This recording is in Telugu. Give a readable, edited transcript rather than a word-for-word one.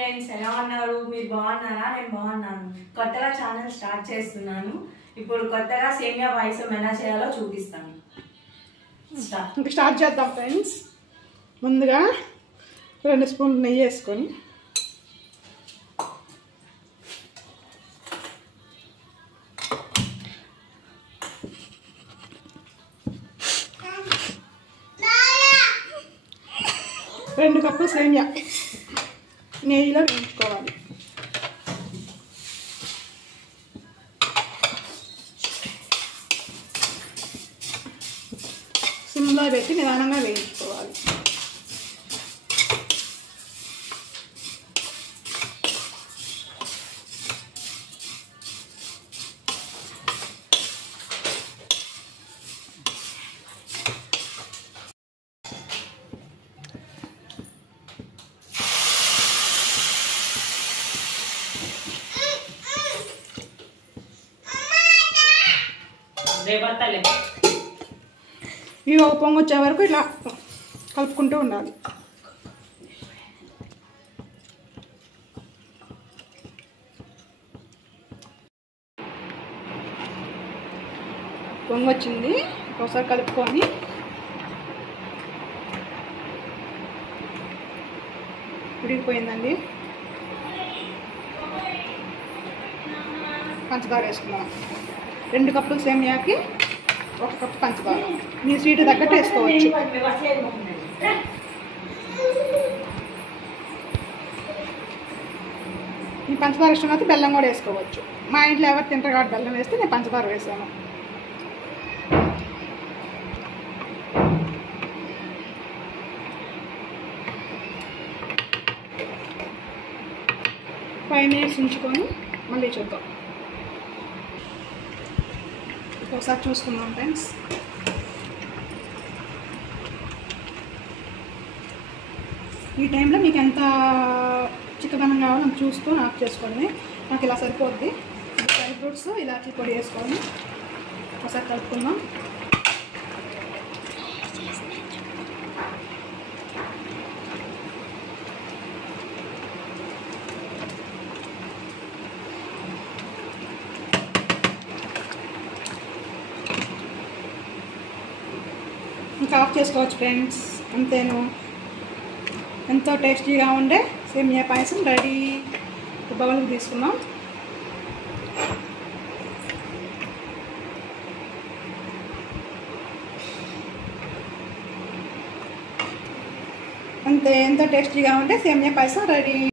ఫ్రెండ్స్ ఎలా ఉన్నారు? మీరు బాగున్నారా? నేను బాగున్నాను. కొత్తగా ఛానల్ స్టార్ట్ చేస్తున్నాను. ఇప్పుడు కొత్తగా సేమియా పాయసం ఎలా చేయాలో చూపిస్తాను. స్టార్ట్ చేద్దాం ఫ్రెండ్స్. ముందుగా 2 స్పూన్లు నెయ్యి వేసుకొని రెండు కప్పులు సేమియా నెయ్యిలో వేయించుకోవాలి. సిమ్లో పెట్టి నిదానంగా వేయించుకోవాలి. ఇవి ఒక పొంగు వచ్చే వరకు ఇట్లా కలుపుకుంటూ ఉండాలి. పొంగు వచ్చింది, ఒకసారి కలుపుకొని ఉడికిపోయిందండి. పంచదార వేసుకున్నాం. 2 కప్పులు సేమియాకి 1 కప్పు పంచదార. మీ స్వీట్ తగ్గట్టు వేసుకోవచ్చు. ఈ పంచదార ఇష్టం అయితే బెల్లం కూడా వేసుకోవచ్చు. మా ఇంట్లో ఎవరు తింటారు కాబట్టి బెల్లం వేస్తే నేను పంచదార వేసాను. ఫైవ్ మినిట్స్ ఉంచుకొని మళ్ళీ చూద్దాం. ఒకసారి చూసుకుందాం ఫ్రెండ్స్. ఈ టైంలో మీకు ఎంత చిక్కదనం కావాలో నాకు చూసుకొని ఆఫ్ చేసుకోండి. నాకు ఇలా సరిపోద్ది. డ్రై ఫ్రూట్స్ ఇలాచీ పొడి వేసుకొని ఒకసారి కలుపుకుందాం. ఇంకా ఆఫ్ చేసుకోవచ్చు ఫ్రెండ్స్. అంతేను, ఎంతో టేస్టీగా ఉండే సేమియా పాయసం రెడీ. బౌల్కి తీసుకున్నాం. అంతే, ఎంతో టేస్టీగా ఉండే సేమియా పాయసం రెడీ.